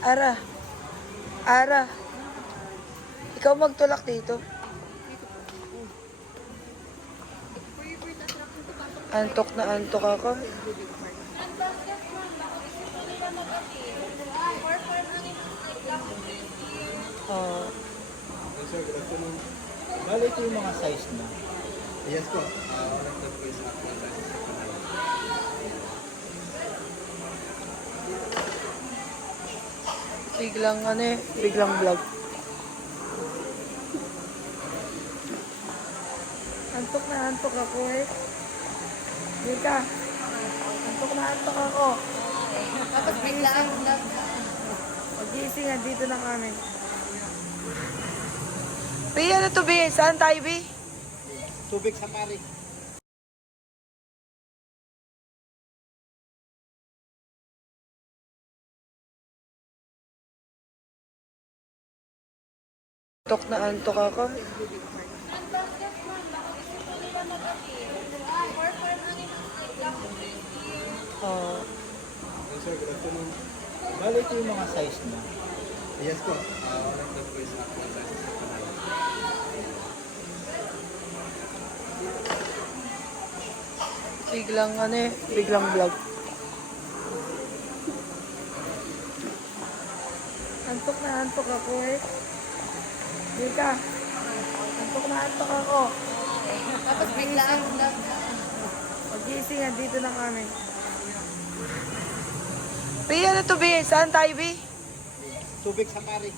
Ara, Ara, ikaw magtulak dito. Antok na antok ako. Oh. Sir, good afternoon. Bali ito yung mga size na. Yes po. Biglang biglang vlog. Antok na antok ako eh. Dika, antok na antok ako. Tapos biglaan vlog. Pag-iising, andito na kami. Bi, ano to Bi? Saan tayo Bi? Tubig sa pari. Antok na antok ako. Oh. Sir, good afternoon. Bali ito yung mga size na. Yes po. Biglang biglang vlog. Antok na antok ako eh. Dika, antok na antok ako. Tapos biglaan vlog. Pag-iising, andito na kami. Bi, ano to Bi? Saan tayo Bi? Tubig sa pari.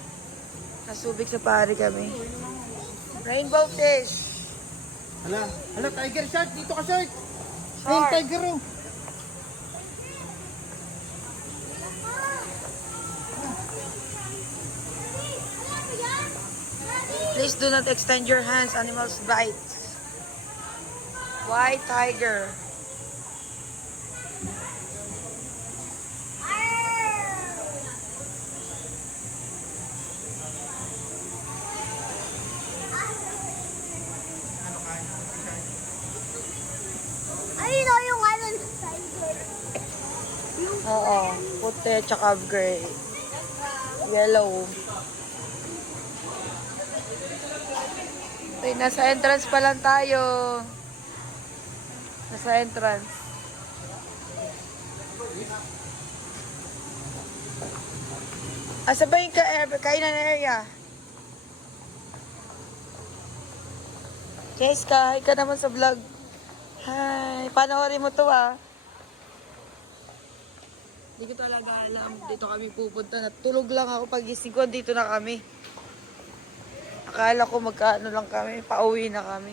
Nasubik sa pari kami. Rainbow fish. Hala, tiger shark. Dito ka shark. Ayun, Shark. tiger oh. Please do not extend your hands. Animals bite. White tiger. Ayun o yung ano tiger. Oo. Puti tsaka gray. Yellow. Okay, nasa entrance pa lang tayo. Nasa entrance. Asa ba yung kainan area? Jessica, hi ka naman sa vlog. Hi, panoorin mo to ah. Hindi ko talaga alam. Dito kami pupunta. Natulog lang ako pag-gising ko. Dito na kami. Akala ko magkaano lang kami. Pauwi na kami.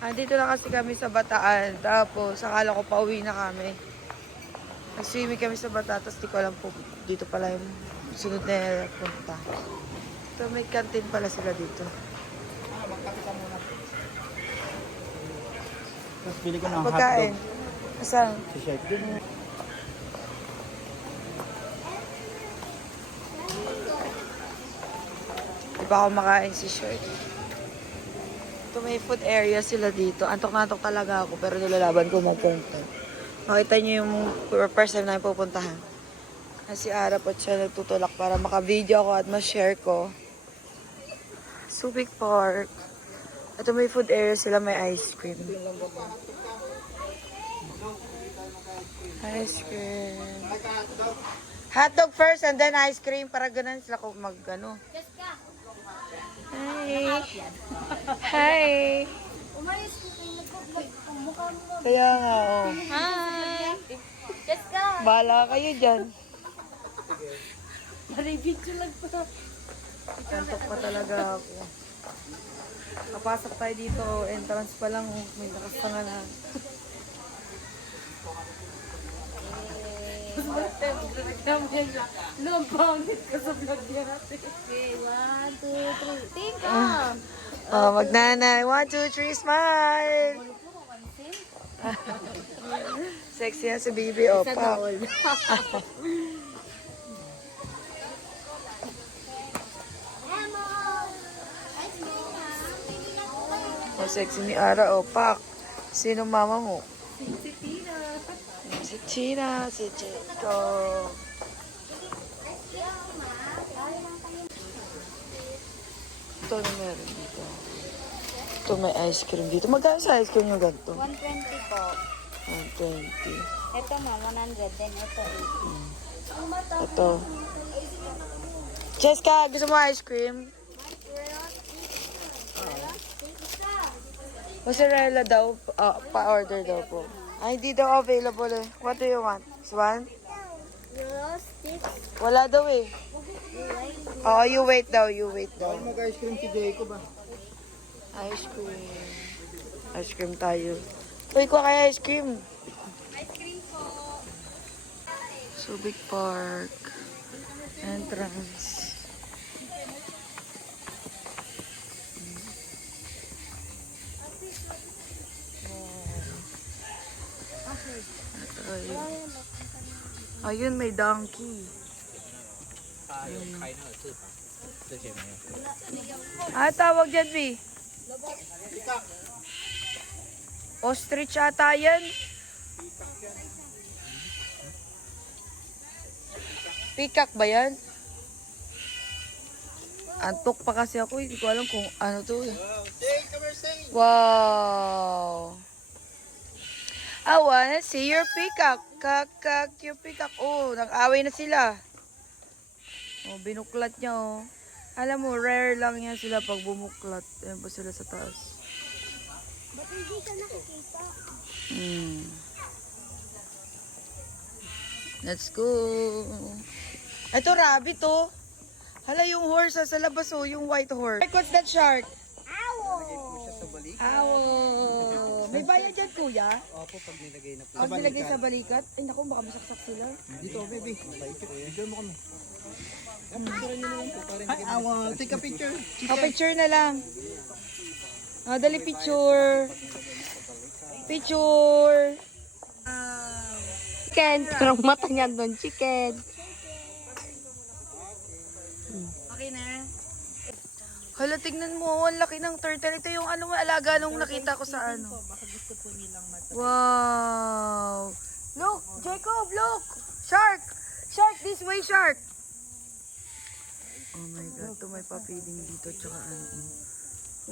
Andito na kasi kami sa Bataan. Tapos akala ko pauwi na kami. Nag-swimming kami sa Bataan. Tapos di ko alam po dito pala yung sunod na punta. So may canteen pala sila dito. Magkape ka muna. Tapos bili ko ng Pagkain. hotdog. Asan? Si shark dun. Di ba ako makain si Shirt? Ito may food area sila dito. Antok na antok talaga ako pero nilalaban ko magpunta. Makita niyo yung first time namin pupuntahan. Kasi Arap at siya nagtutulak para maka-video ako at ma-share ko. Subic Park. Ito may food area sila, may ice cream. Ice cream. Hotdog first and then ice cream para ganun sila kung mag-ano. Hi. Hi. Umayos ko kayo nag-vlog ang mukha mo. Kaya nga, oh. Hi. Jessica. Bahala kayo dyan. Nare-video lang pa. Antok pa talaga ako. Kapasok tayo dito, entrance pa lang, may nakastanga na. Nung pangit ka sa vlog niya natin. Okay, 1, 2, 3. Tingka! Oh, magnanay. 1, 2, 3, smile! Sexy na si Bibi, oh. Pa. Oh, sexy ni Ara, oh. Pak. Sino mama mo? Si Tina. Si China, si Chico. Ito na meron dito. Ito may ice cream dito. Magkano sa ice cream yung ganito? 120 po. 120. Ito ma'am, 100 din. Ito 80. Ito. Jessica, gusto mo ice cream? Mozzarella daw. Pa-order daw po. Ay, hindi daw available eh. What do you want? This one? Wala daw eh. Oh, you wait daw. You wait daw. Mag-ice cream si Jacob ba? Ice cream. Ice cream tayo. Uy, kuha kaya ice cream. Ice cream po. Subic Park. Entrance. Ito, ayun. Ayun, may donkey. Tawag dyan, B. Ostrich ata yan. Peacock ba yan? Antok pa kasi ako. Hindi ko alam kung ano to eh. Wow. I wanna see your peacock. Kakak yung peacock. Oh, nag-away na sila. Oh, binuklat niya oh. Alam mo, rare lang yan sila pag bumuklat. Ayan po sila sa taas. Ba't hindi ka nakikita? Let's go. Ito, rabbit oh. Hala, yung horse sa labas oh, yung white horse. What's that shark? Ow! Ow! May bayad dyan, kuya? Opo, pag nilagay na po. Pag nilagay sa balikat? Ay, naku, baka masaksak sila. Dito, baby. Video mo kami. Picture nyo na lang po. Hi, I will take a picture. Picture na lang. Dali picture. Picture. Chicken. Parang mata niya doon, chicken. Okay na. Hala, tignan mo. Ang laki ng turtle. Ito yung ano, alaga nung nakita ko sa ano. Wow. Look, Jacob, look. Shark. Shark, this way, shark. Oh my God. Ito may pa-feeding dito. Tsaka ano.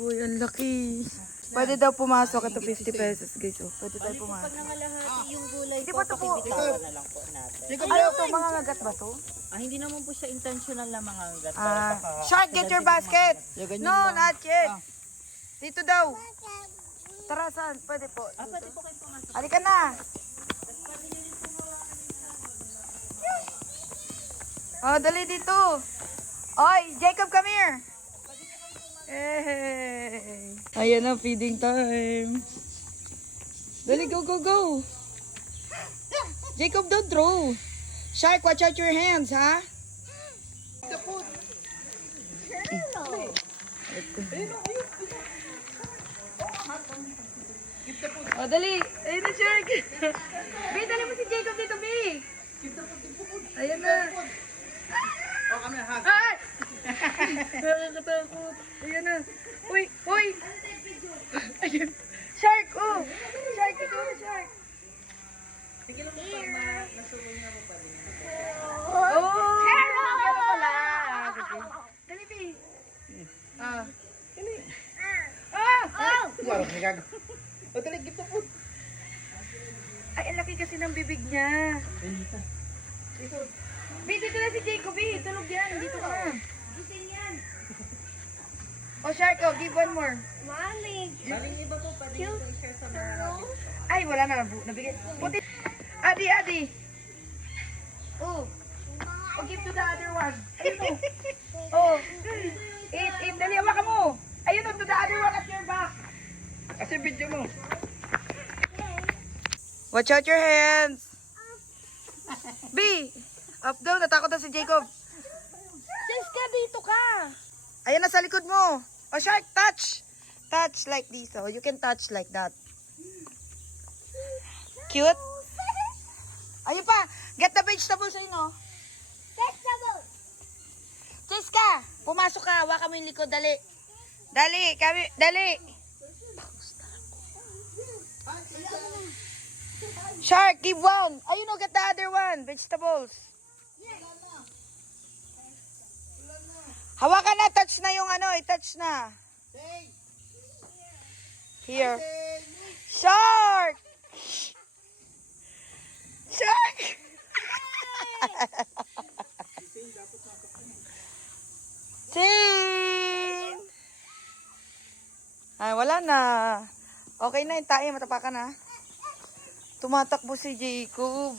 Uy, ang laki. Pwede daw pumasok. Ito 50 pesos, guys. Oh, pwede tayo pumasok. Nangalahati yung gulay Hindi ba ito po? bitawan na lang po natin. Ano ito? Mga ngagat ba to? Hindi naman po siya intentional na mga gat. Shark, get your basket. No, not yet. Dito daw. Tara, saan? Pwede po. Pwede po kayo pumasok. Halika na. Oh, dali dito. Oy, Jacob, come here. Hey. Ayan na, feeding time. Dali, go, go, go. Jacob, don't throw. Shark, watch out your hands, ha? Oh, dali. Ayun na, Shark. Bi, dali mo si Jacob dito, Bi. Ayan na. Oh, kami, ha? Ay! Nakakatakot. Ayan na. Uy, uy. Ayun. Shark, oh. Shark, ito na, Shark. Oh! Kaya pala. Sige. Dali, Bi. Dali. Wala, may gago. O, dali, give the food. Ay, ang laki kasi ng bibig niya. Bi, dito na si Jacob, Bi. Tulog yan. Dito ka na. Oh, Shark, oh, give one more. Malig. Baling iba po, pwede yung share sa mga. Ay, wala na. Nabigay. Puti. Adi, Adi. Oh. Oh, give to the other one. Ayun oh. Oh. Eat. Dali, hawakan mo. Ayun oh, to the other one at your back. Kasi video mo. Watch out your hands. B. Up down. Natakot na si Jacob. Jessica, dito ka. Ayan na sa likod mo. Oh, Shark, touch. Touch like this. Oh, you can touch like that. Cute. Ayun pa. Get the vegetables ayun oh. Vegetable. Jessica, pumasok ka. Hawakan mo yung likod. Dali. Dali. Dali. Shark, give one. Ayun oh, get the other one. Vegetables. Hawakan na, touch na yung ano, i-touch na. Here. Shark! Shark! Sin! Ay, wala na. Okay na yung tayo, matapakan na. Tumatakbo si Jacob.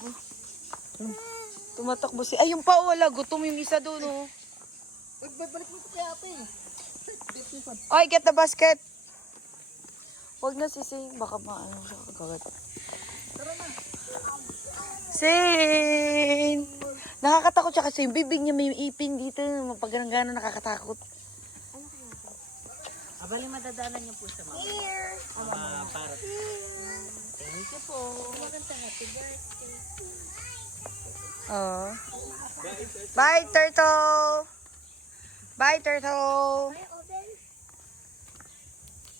Tumatakbo si... Ay, yung pa, wala. Gutom yung isa doon, oh. Balik mo ito kaya ate. Oy, get the basket. Huwag na si Sin. Baka maano siya kagawad. Sin! Nakakatakot siya kasi yung bibig niya may ipin dito. Mapaganang-gana nakakatakot. Abali madadaanan niyo po sa mama. Para. Thank you po. Maganda happy birthday. Oh. Bye, turtle! Bye, turtle!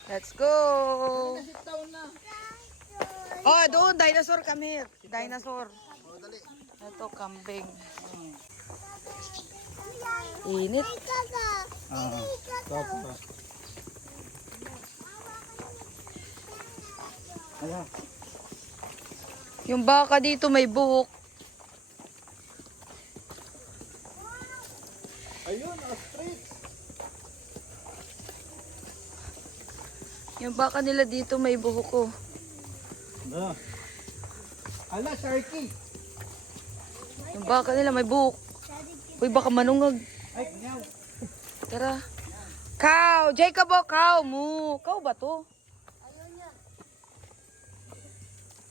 Let's go! Oh, doon, dinosaur kami. Dinosaur. Ito, kambing. Init. Yung baka dito may buhok. Ayun, ostrich. Yung baka nila dito may buhok ko. Ala, Sharky. Yung baka nila may buhok. Uy, baka manungag. Ay, nyaw. Tara. Cow! Jacob, oh, cow mo. Cow ba to?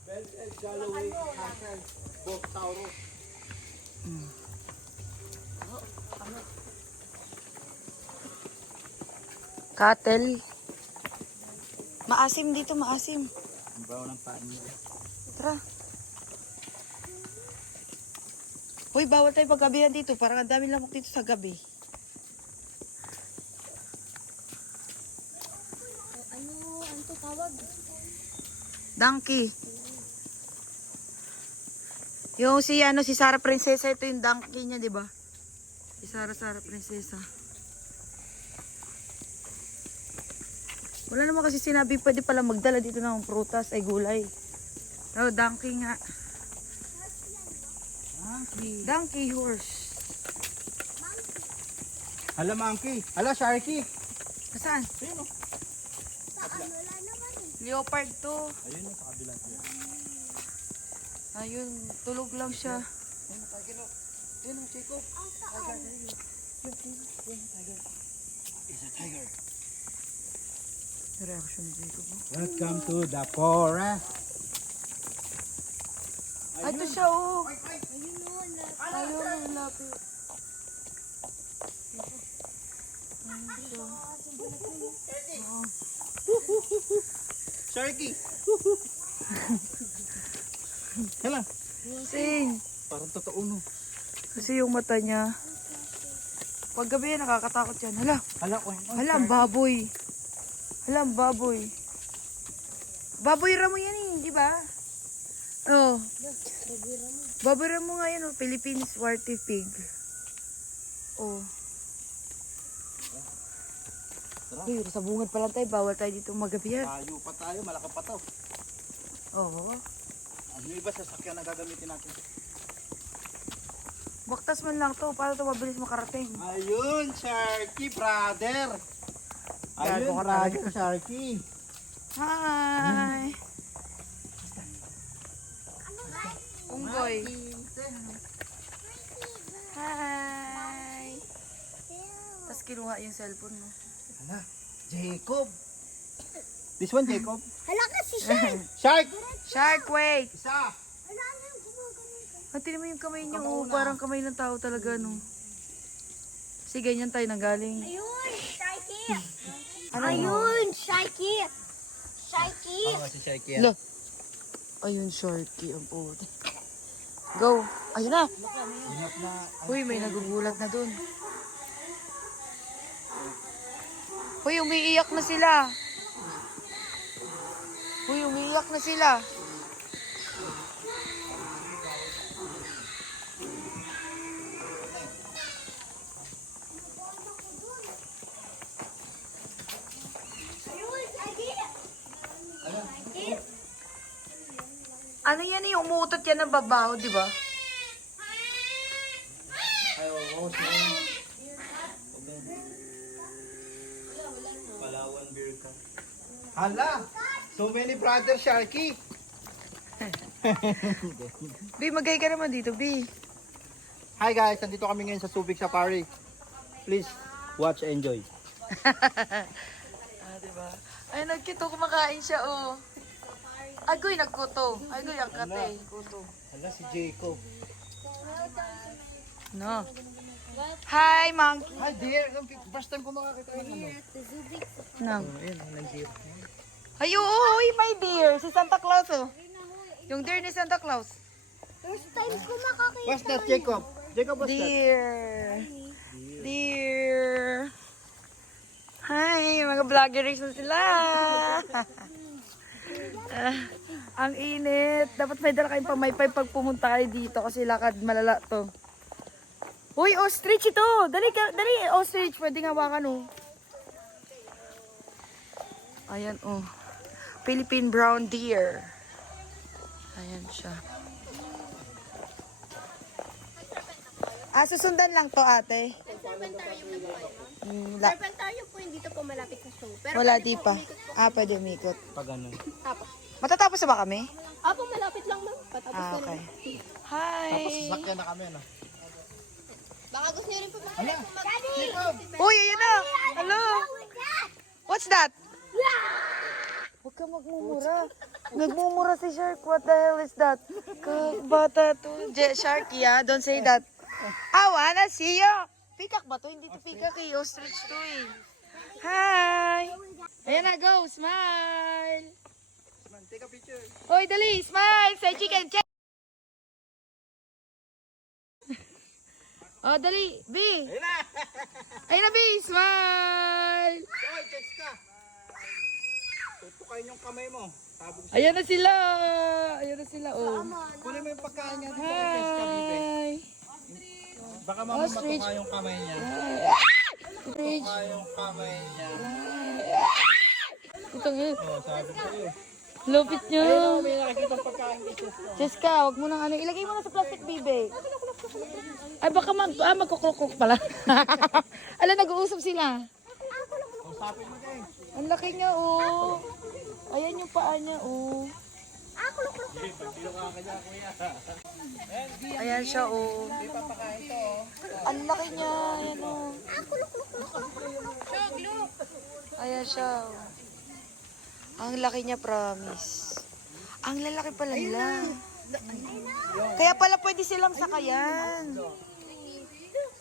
Bell-Ed Galloway, Hasan, Boktaurus. Cattle. Maasim dito, maasim. Ang bawa ng paan niya. Tara. Uy, bawal tayo paggabihan dito. Parang ang dami lamok dito sa gabi. Ano to tawag? Donkey. Yung si Sarah Prinsesa, ito yung donkey niya, di ba? Si Sarah Prinsesa. Wala naman kasi sinabi pwede pala magdala dito ng prutas ay gulay. Oh, donkey nga. Donkey horse. Hala, monkey. Hala, Sharky. Saan? Sino? Leopard to. Ayun, sa kabila siya. Ayun, tulog lang siya. Ayun, Jacob. It's a tiger. Reaction ni Jacob. Welcome to the forest. Ay, ito siya, oh. Ayun, lapit. Sharky. Hala. Sing. Parang totoo no. Kasi yung mata niya. Pag gabi yan, nakakatakot yan. Hala. Hala, Hala, ang baboy. Hala, ang baboy. Baboy ramo yan eh, di ba? Oh. Baboy ramo nga yan, oh. Philippines Warty Pig. Oh. Uy, sa bungad pa lang tayo. Bawal tayo dito magabi yan. Tayo pa tayo, malaki pa to. Oo. Ang iba sasakyan na gagamitin natin. Baktas man lang to. Para to mabilis makarating. Ayun, Sharky, brother. Ayun, Gago ka brother, Sharky. Hi! Unggoy. Hi! Tapos kinuha yung cellphone mo. Hala, Jacob. This one, Jacob. Hala ka si Shark! Shark! Shark, wait! Isa! Ang tinan mo yung kamay niya, oh. Parang kamay ng tao talaga, no. Kasi ganyan tayo nanggaling. Ayun! Sharky! Ano? Ayun! Sharky! Sharky! Oo, si Sharky Lo. Ayun, Sharky. Ang puti. Go. Ayun na. Ingat na. Uy, may nagugulat na dun. Uy, umiiyak na sila. Uy, umiiyak na sila. Ano yan yung umuutot yan ng babaho, di ba? Ay, oo, Palawan beer ka. Hala! So many brothers, Sharky! B, magay ka naman dito, B. Hi guys, nandito kami ngayon sa Subic Safari. Please, watch, enjoy. Diba? Ay, nagkito, kumakain siya, oh. Agoy, nagkuto. Agoy, ang kate. Kuto. Hala, si Jacob. No. Hi, monkey. Hi dear, first time ko makakita ng ano. Nang. Ayun, nag-deer. Ay, oo, my dear. Si Santa Claus, oh. Yung deer ni Santa Claus. First time ko makakita. What's that, Jacob? Jacob, what's that? Deer. Deer. Hi, mga vloggers na sila. Ang init. Dapat may dala kayong pamaypay pag pumunta kayo dito kasi lakad malala to. Uy, ostrich ito. Dali, ostrich. Pwedeng hawakan, oh. Ayan, oh. Philippine brown deer. Ayan siya. Susundan lang to, ate. Serpentarium na po kayo. La, Serpentarium po hindi dito po malapit sa show. Pero wala pwede di po pa. umikot po. Pwede umikot. Pag ano. Tapos. Matatapos na ba kami? Apo, malapit lang ma'am. Patapos na Okay. rin. Hi! Tapos sasakyan na kami, ano. Baka gusto niyo rin po Hala, Daddy! Jacob! Uy, ayun na! Hello! What's that? Huwag ka magmumura. Nagmumura si Shark. What the hell is that? Bata to. Sharky, ah. Don't say that. I wanna see you. Peacock ba to? Hindi to peacock eh. Ostrich to eh. Hi! Ayan na, go. Smile! Man, take a picture. Hoy, dali. Smile. Say chicken. Check. Oh, dali. B. Ayun na! Ayun na, B. Smile. Hoy, text ka! Tutukayin yung kamay mo. Sabog sa... Ayan na sila. Ayan na sila, oh. Kunin mo yung pagkain niya. Text ka, bibe. Hi. Baka mamaya Ostrich. matuka yung kamay niya. Ostrich. Matuka yung kamay niya. Ito nga. Oh, sabi ko yun. Lupit nyo. Ayun, may nakikita ang pagkain dito. Jessica, wag mo nang ano. Ilagay mo na sa plastic, bibe. Ay, baka magkuklok pala. Ala, nag-uusap sila. Usapin mo din. Ang laki niya, oh. Ayan yung paa niya, oh. Ayan siya, oh. Ang laki niya, ayan, oh. Ayan siya, oh. Ang laki niya, promise. Ang lalaki pala nila. Kaya pala pwede silang sakayan.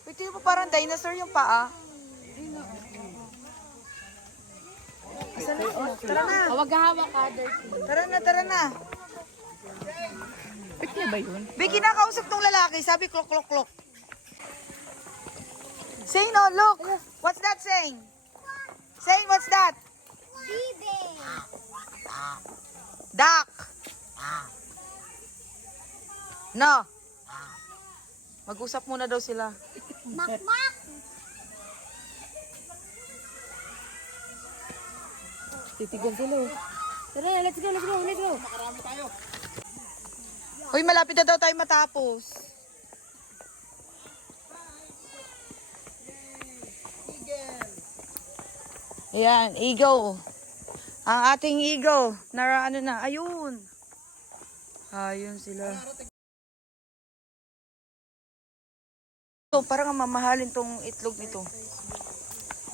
Ito yung parang dinosaur yung paa. Asan na? Tara na. Huwag hawak ka, dirty. Tara na, tara na. Pick niya ba yun? Vicky, nakausap tong lalaki. Sabi, klok, klok, klok. Saying, no, look. What's that saying? Saying, what's that? Bibe! Duck. No. Mag-usap muna daw sila. Makmak! Titigan sila. Tara, let's go, let's go, let's go. Makarami tayo. Uy, malapit na daw tayo matapos. Ayan, eagle. Ang ating eagle. Nara, ano na, ayun. Ayun sila. So, parang mamahalin tong itlog nito.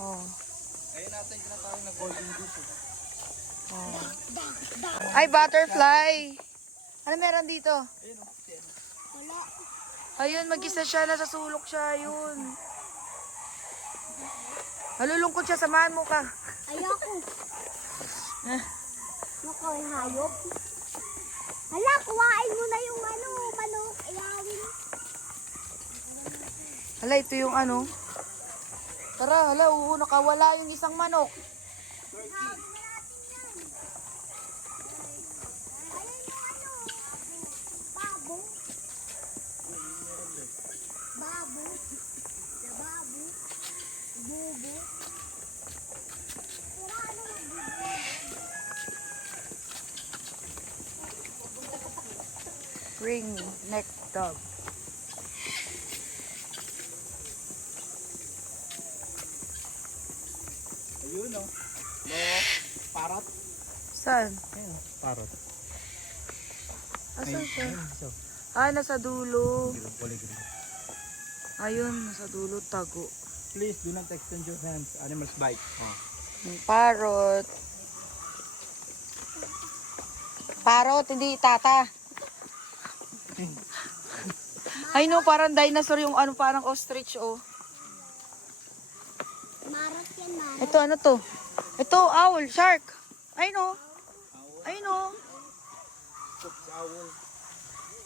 Oh. Ayun natin yung tinatawag na golden goose. Oh. Ay, butterfly. Ano meron dito? Ayun, mag-isa siya. Nasa sulok siya. Ayun. Malulungkot siya. Samahan mo ka. Ayoko. Mukhang hayop. Hala, kuhain mo na yung ano, manok. Ayawin. Hala, ito yung ano. Tara, hala, oo, nakawala yung isang manok. Babo. Babo. The babo. Bubo. Tara, ano magbubo? ring neck dog. Ayun, no? No, parrot. Saan? Ayun, parrot. Asan siya? So, Nasa dulo. kulay green. Ayun, nasa dulo, tago. Please do not extend your hands. Animals bite. Oh. Yung parrot. Parrot, hindi tata. Ay no, parang dinosaur yung ano, parang ostrich, oh. Marot yan, marot. Ito, ano to? Ito, owl, shark. Ay no. Ay no. Owl.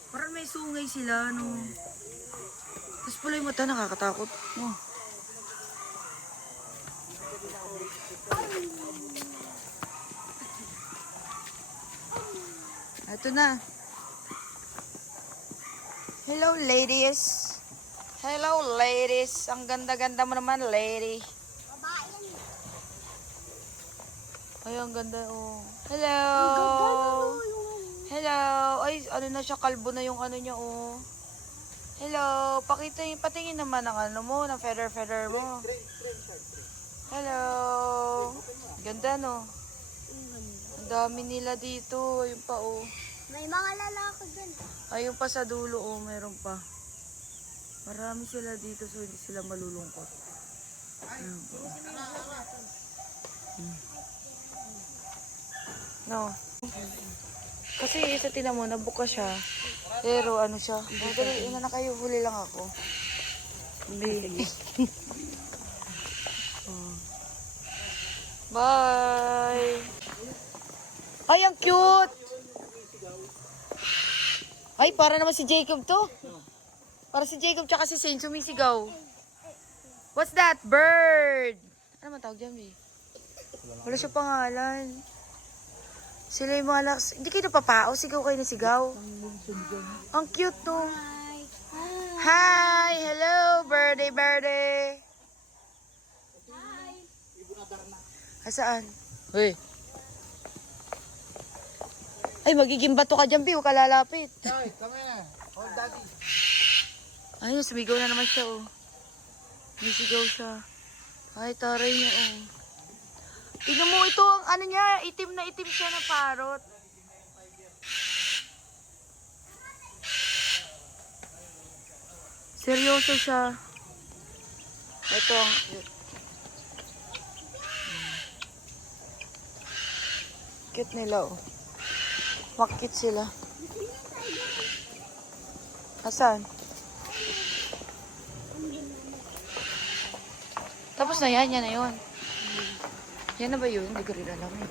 Parang may sungay sila, no. Tapos pala yung mata, nakakatakot. No. Ito na. Hello, ladies. Hello, ladies. Ang ganda-ganda mo naman, lady. Babae yan. Ay, ang ganda, oh. Hello. Hello. Ay, ano na siya, kalbo na yung ano niya, oh. Hello. Patingin naman ng ano mo, ng feather mo. Hello. Ganda, no? Ang dami nila dito. Ayun pa, oh. May mga lalaki dyan. Ayun pa sa dulo, oh. Meron pa. Marami sila dito, so hindi sila malulungkot. Ayun po. No. Kasi isa tinan mo, nabuka siya. Pero ano siya. Oh, dali, ina na kayo, huli lang ako. Hindi. Oh. Bye! Ay, ang cute! Ay, para naman si Jacob to. Para si Jacob tsaka si Saint sumisigaw. What's that? Bird! Ano man tawag dyan, B? Wala siya pangalan. Sila yung mga laks. Hindi kayo napapao. Sigaw kayo na sigaw. Ang cute, no? Hi. Hi! Hello, birdie, birdie! Ay, saan? Uy. Ay, magiging bato ka dyan, B. Huwag ka lalapit. Hey, come here. Hold daddy. Ayun, sumigaw na naman siya, oh. Sumigaw siya. Ay, taray niya, oh. Tignan mo ito, ang ano niya, itim na itim siya na parrot. Seryoso siya. Ito ang cute. Cute nila, oh. Makit sila. Asan? Tapos na yan, yan na yun. Yan na ba yun? Hindi ko rin alam eh.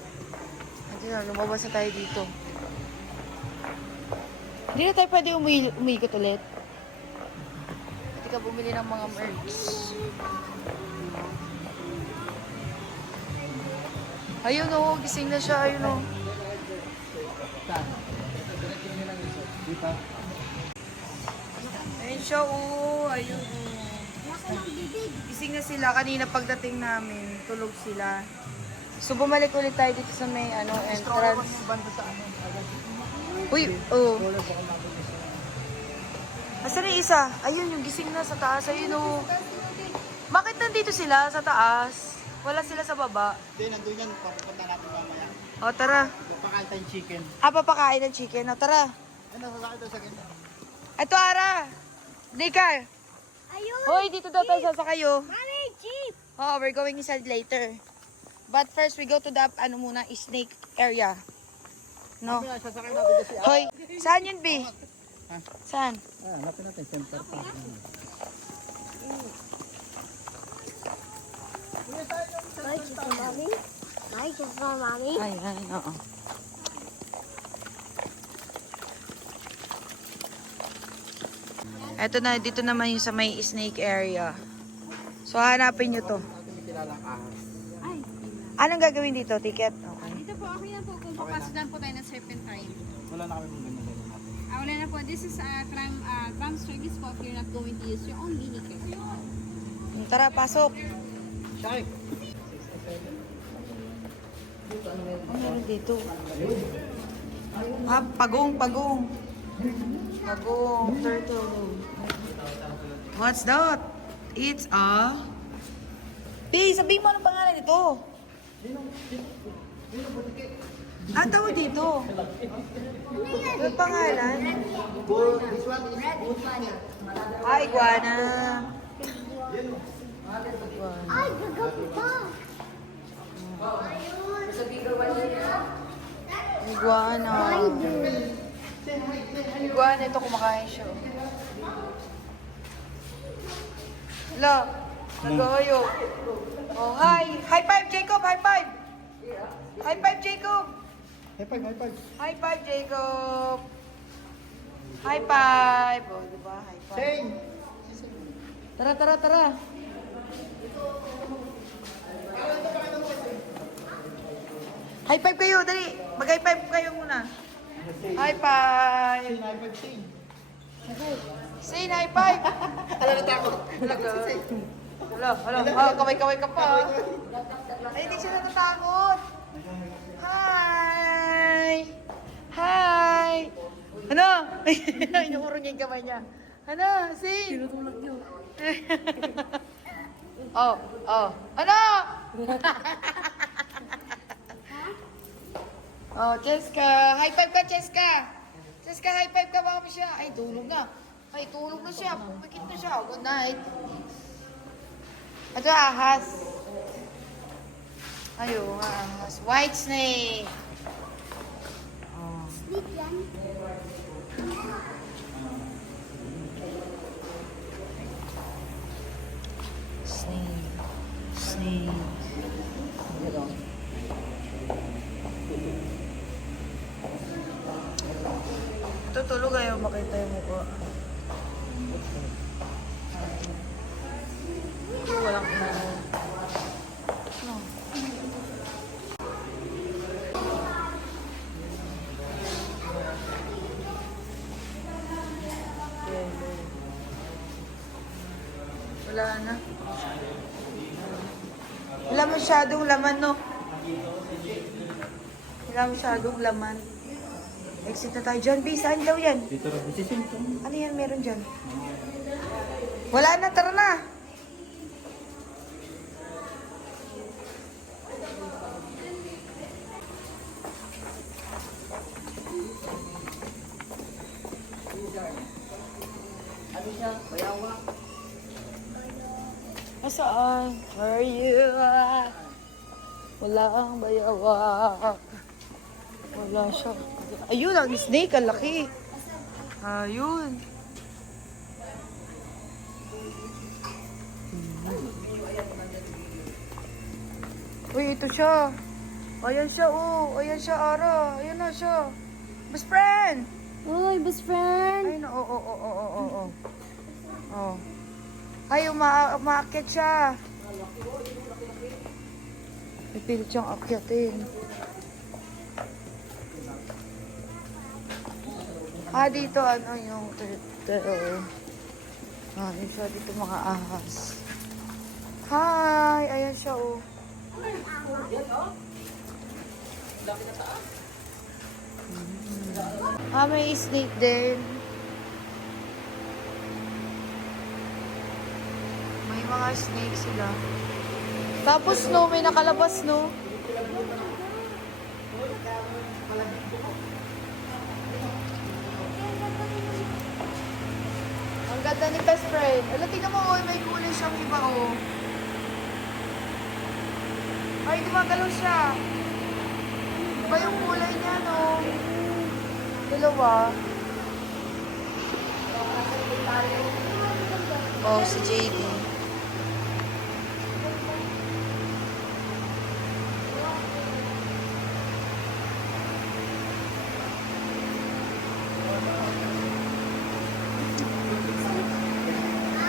Hindi na, lumabas na tayo dito. Hindi na tayo pwede umikot ulit. Pwede ka bumili ng mga merch. Ayun o, gising na siya. Ayun o. Dito. Ayun siya o. Ayun o. Gising na sila. Kanina pagdating namin, tulog sila. So bumalik ulit tayo dito sa may entrance. Yung banda sa ano. Uy, oh. Asan yung isa? Ayun, yung gising na sa taas. Ayun o. Bakit nandito sila sa taas? Wala sila sa baba. Hindi, nandun yan. Papunta natin mamaya. O, tara. Papakain tayong chicken. Papakain ng chicken. O, tara. Ay, nasasakit daw sa ganyan. Ito, Ara. Nika. Ayun. Hoy, dito daw tayo sasakayo. Mami, jeep. Oh, we're going inside later. But first, we go to the, snake area. No? Mamaya, sasakay natin kasi. Hoy, saan yun, B? Ha? Saan? Ah, hanapin natin. Center pa. Ay, jeep for mommy. Ay, jeep for mommy. Ay, oo. Eto na, dito naman yung sa may snake area. So, hanapin nyo to. Natin may kilalang ahas. Ay, Anong gagawin dito? Ticket? Okay. dito po, okay na po kung papasudan po tayo ng serpentine. Wala na kami kung ganyan natin. Wala na po, this is cram service po if you're not going to use your own vehicle. Tara, pasok. Shy! Ano meron dito? Ah, pagong. Bagong turtle. What's that? It's a... P, sabihin mo anong pangalan nito. Ang tawag dito. Ano pangalan? Ah, iguana. Ay, gagamba. Iguana. Iguana, ito kumakain siya. Hello. Nag-oyo. Oh, hi. High five, Jacob. High five. High five, Jacob. High five, high five. High five, Jacob. High five. Oh, di ba? High five. Shane! Tara, tara, tara. High five kayo, dali. Mag-high five kayo muna. High five. Shane, high five, Shane. Say high five. Ala, natakot. Hello, hello. Oh, kaway-kaway ka pa. Ay, hindi siya natatakot. Hi! Hi! Ano? Inuuro niya yung kamay niya. Ano? Say! Tinutulak niyo. Oh, oh. Ano? Oh, Cheska. High five ka, Cheska. Cheska, high five ka. Baka siya. Ay, tulog na. Ay, tulog na siya. Pumikit na siya. Good night. Ito, ahas. Ayun, ahas. White snake. Oh. Sweet yan. Snake. Snake. Ito. Tutulog ayaw makita yung mukha. Walang ina. No. Wala na. Wala masyadong laman, no? Wala masyadong laman. Exit na tayo dyan. B, saan daw yan? Dito rin, isisin ko. Ano yan meron dyan? Wala na, tara na! Ano siya? Bayawa. Nasaan? Where you at? Wala ang bayawak. Wala siya. Ayun, ang snake, ang laki. Ayun. Uy, ito siya. Ayan siya, oh. Ayan siya, Ara. Ayan na siya. Best friend! Uy, best friend. Ay, no, oo. Oh. Ay, umaakyat siya. May pilit siyang akyatin. Ah, dito, ano yung turtle. Ah, yun siya dito mga ahas. Hi! Ayan siya, oh. Ah, may snake din. May mga snake sila. Tapos, no, may nakalabas, no? Ang ganda ni best friend. Ala, tingnan mo, oh, may kulay siyang iba, oh. Ay, gumagalaw siya. Iba yung kulay niya, no? Dalawa. Oh, si JD.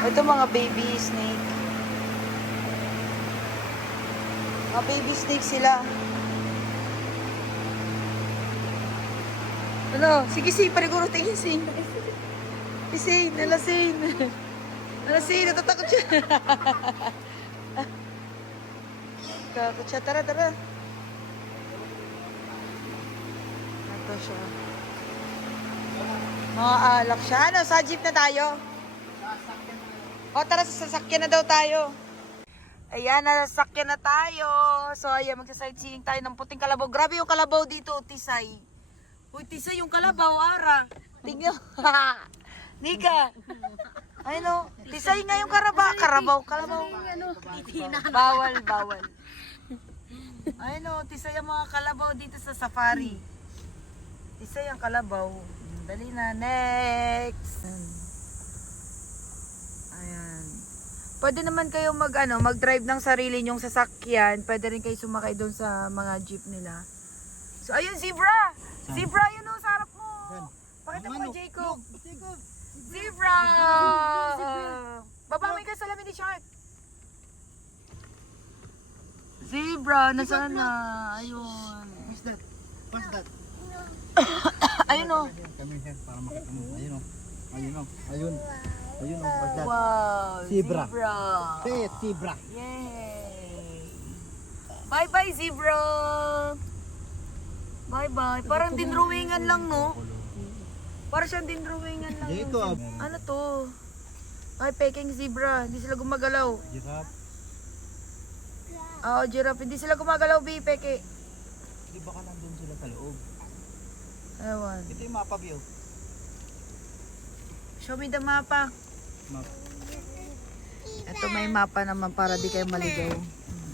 Ito mga baby snake. Mga baby snake sila. Ano? Sige, Sin. Pariguro tingin, Sin. Sin, nalasin. Nalasin, natatakot siya. Takot siya. Tara, tara. Ito siya. Mga alak siya. Ano, sa jeep na tayo? O, tara, sa sasakyan na daw tayo. Ayan, nasasakyan na tayo. So, ayan, magsa-sightseeing tayo ng puting kalabaw. Grabe yung kalabaw dito, Tisay. Uy, Tisay, yung kalabaw, Ara. Tingnan. Nika. Ano, Tisay nga yung karabaw, kalabaw. Bawal. Ano, Tisay ang mga kalabaw dito sa safari. Tisay ang kalabaw. Dali na, next. Ayan. Pwede naman kayo mag-drive ng sarili nyong sasakyan. Pwede rin kayo sumakay doon sa mga jeep nila. So, ayun, zebra! Zebra, yun o, sa harap mo. Pakita mo kay Jacob. Zebra! Babamay ka sa lamin ni Shark. Zebra, nasaan na? Ayun. What's that? Ayun o. Kami here para makita mo. Ayun o. Ayun o. What's that? Wow, Zebra. zebra. Say it, zebra. Yay! Bye-bye, zebra! Bye-bye. Parang dinruwingan lang, no? Parang siyang dinruwingan lang. Dito, Ano to? Ay, peking zebra. Hindi sila gumagalaw. giraffe. Oo, giraffe. Hindi sila gumagalaw, B, peke. Di ba ka nandun sila sa loob? Ewan. Ito yung mapa view. Show me the mapa. Map. Ito may mapa naman para di kayo maligaw.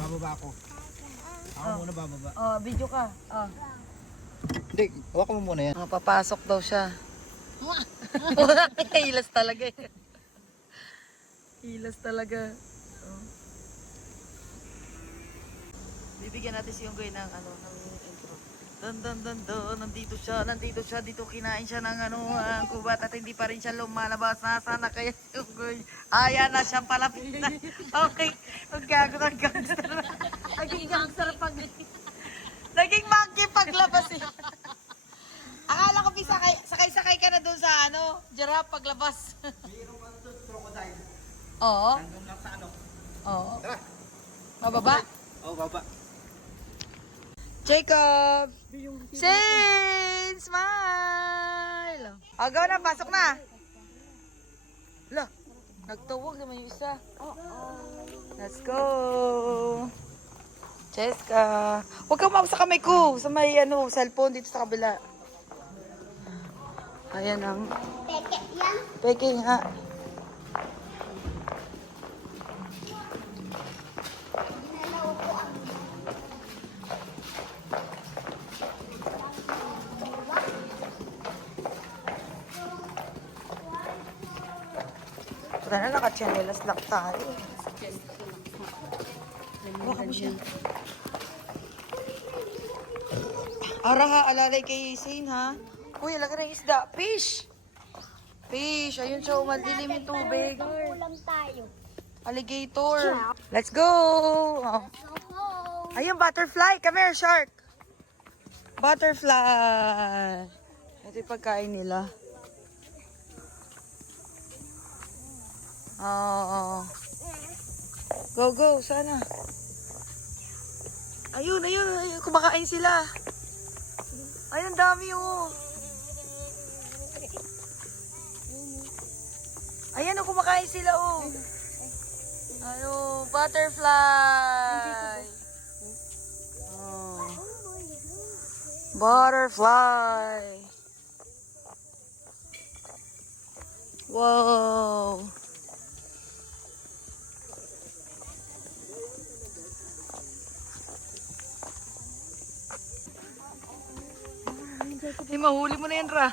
Bababa ako. Ako muna bababa. Oh, video ka. Oh. Hindi, hawakan mo muna yan. Oh, papasok daw siya. Hilas talaga eh. Hilas talaga. Oh. Bibigyan natin si Yunggoy ng ng intro. Nandito siya, dito kinain siya ng ang kubat at hindi pa rin siya lumalabas. Nasaan na kaya si Yunggoy? Ayan na siyang palapit na. Okay, maggago ng gangster. Naging gangster pag... Naging monkey paglabas eh. Akala ko sakay ka na dun sa giraffe paglabas. Mayroon ka doon crocodile. Oo. Nandun lang sa Oo. Tara. Mababa? Baba. Jacob! Shane! Smile! Agaw na, pasok na! Lah, nagtuwag naman yung isa. Let's go! Cheska! Huwag kang umawag sa kamay ko! Sa may cellphone dito sa kabila. Ayan ang... Peke yan. Peke nga. Wala na, naka-chanelas lang tayo. Baka mo siya. Ara ha, alalay kay Shane ha. Uy, alagay ng isda. Fish! Fish! Ayun siya, madilim yung tubig. Ulam tayo. Alligator. Let's go! Oh. Ayun, butterfly. Come here, shark. Butterfly. Ito yung pagkain nila. Oh. Go, sana. Ayun. Kumakain sila. Ayun, dami oh. Ayan oh, kumakain sila oh. Ayun, butterfly. Oh. Butterfly. Wow. Di mahuli mo na yan, Ra.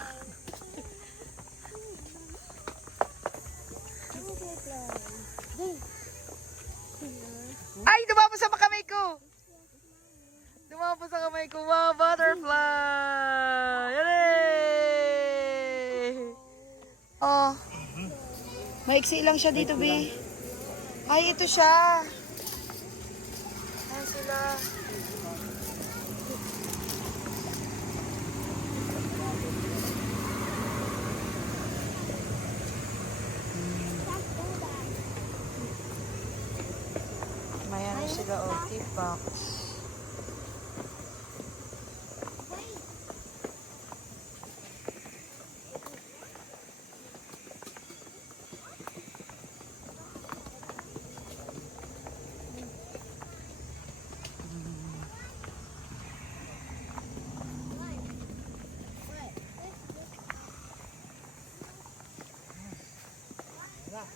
Ay, dumapos sa kamay ko. Wow, butterfly. Yay! Oh. Maiksi lang siya dito, B. Ay, ito siya. Ayan sila. May sila, tip box.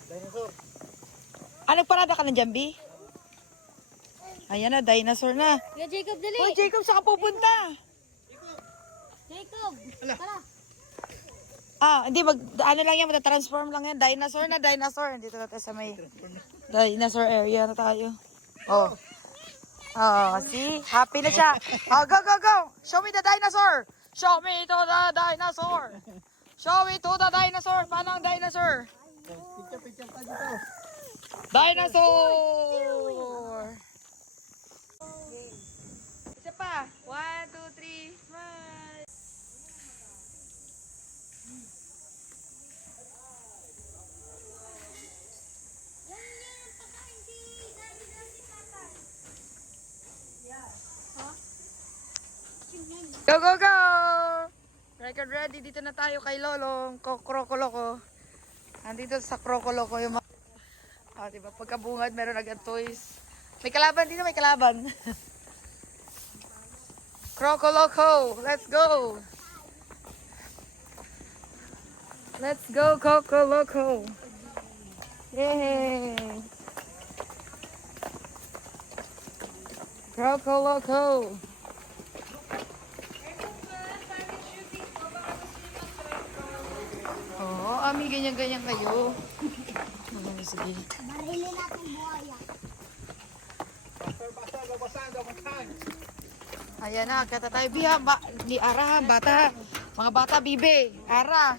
Dinosaur. Nagparada ka na dyan, B? Ayan na, dinosaur na. Kuya Jacob, dali. Hoy, Jacob, saan ka pupunta? Jacob, tara. Hindi, ano lang yan, matatransform lang yan. Dinosaur na, dinosaur. Dito na tayo sa may dinosaur area na tayo. Oh. Oh, see? Happy na siya. Oh, go, go, go. Show me the dinosaur. Show me to the dinosaur. Show me to the dinosaur. Paano ang dinosaur? Picture tayo dito. Dinosaur! Isa pa. 1, 2, 3, smile! Go, go, go! Record ready. Dito na tayo kay Lolong. Krokoloko. Andito sa Krokoloko yung mga... diba? Pagkabungad, meron agad toys. May kalaban dito, may kalaban. Krokoloko. Let's go! Let's go, Krokoloko. Yay! Krokoloko. Oo, ami, ganyan-ganyan kayo. Sige. Barilin natin buhaya. Babasan. Ayan na, kata tayo. Biha, ni Ara, bata. Mga bata, bibe. Ara.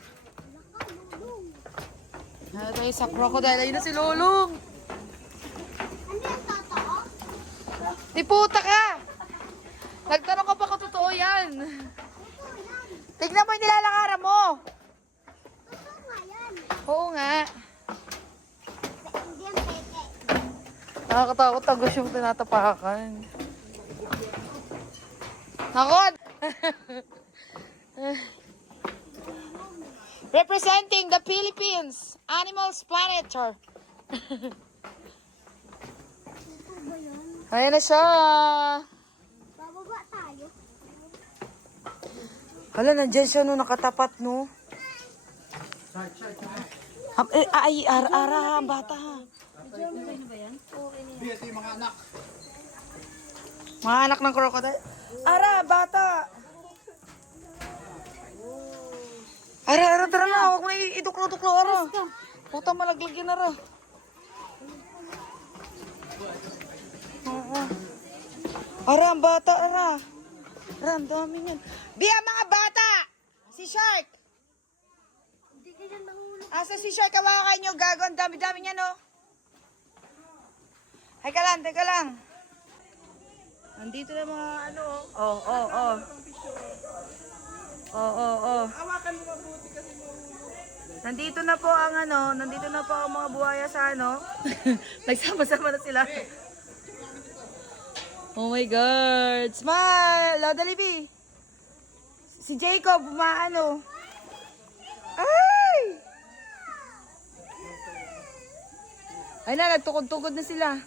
Ano tayo sa crocodile. Ayun na si Lulong. Ano yung totoo? Di puta ka. Nagtanong ka pa kung totoo yan. Tignan mo yung nilalakaran mo. Totoo nga yan. Oo nga. Hindi yung peke. Nakakatakot tagos yung tinatapakan. Nakon! Representing the Philippines Animals Planet. Char. Ito ba yun? Ayan na siya. Bababa tayo. Hala, nandiyan siya no, nakatapat no. Ara, ang bata ha. Ito yung mga anak. Mga anak ng crocodile. Ara, bata. Ara, tara na. Huwag mo na iduklo-duklo, Ara. Puta, malaglagyan, Ara. Oo. Ara, ang bata, Ara. Ara, ang dami yan. Biya, mga bata! Si Shark! Hindi ka dyan mahulog. Asa si Shark? Kawakan nyo, gago. Ang dami-dami niya, no? Ay, teka lang. Andito na mga ano, oh. Hawakan mo mabuti kasi mo. Nandito na po ang mga buhaya sa ano. Nagsama-sama na sila. Oh my God. Smile! Dali, B. Si Jacob, umaano. Ay! Ay na, nagtukod-tukod na sila.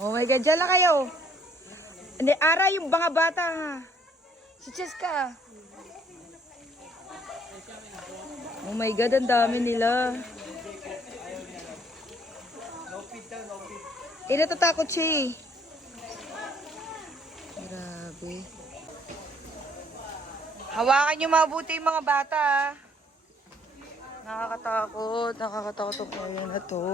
Oh my God, dyan lang kayo. Hindi, Ara, yung mga bata ha. Si Cheska. Oh my God, ang dami nila. Natatakot siya eh. Grabe. Hawakan niyo mabuti yung mga bata ha. Nakakatakot ang kaya na to.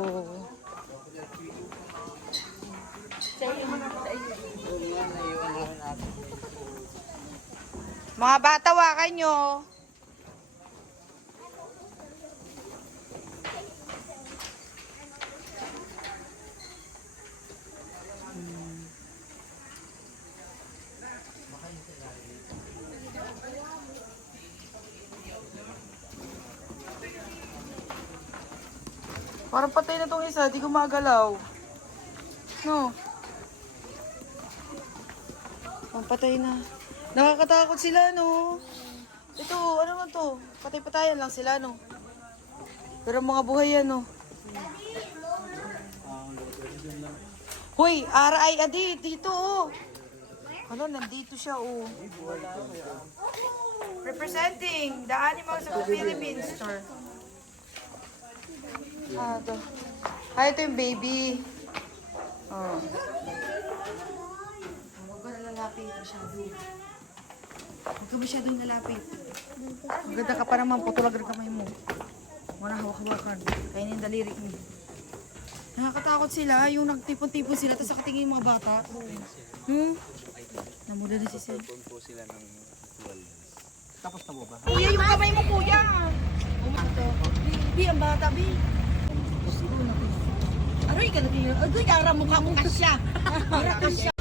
Mga bata, hawakan nyo. Parang patay na tong isa, di gumagalaw. No. Parang patay na. Nakakatakot sila, no. Ito, ano man to? Patay-patayan lang sila, no. Pero mga buhay yan, no. Hoy, Ara, adi, dito, oh. Ano, nandito siya, oh. Representing the animals of the Philippines, sir. Ito. Ito yung baby. Oh. Huwag ka na lalapit masyado. Huwag ka masyadong lalapit. Maganda ka pa naman, putulag rin kamay mo. Wala hawak-hawakan. Kainin daliri mo. Nakakatakot sila, yung nagtipon-tipon sila, tapos nakatingin yung mga bata. Namuda na si Sen. Po sila ng 12. Tapos na mo ba? Kuya, yung kamay mo, kuya! Bi, ang bata, Bi. Aroy, ka na yara mukha mo kasya.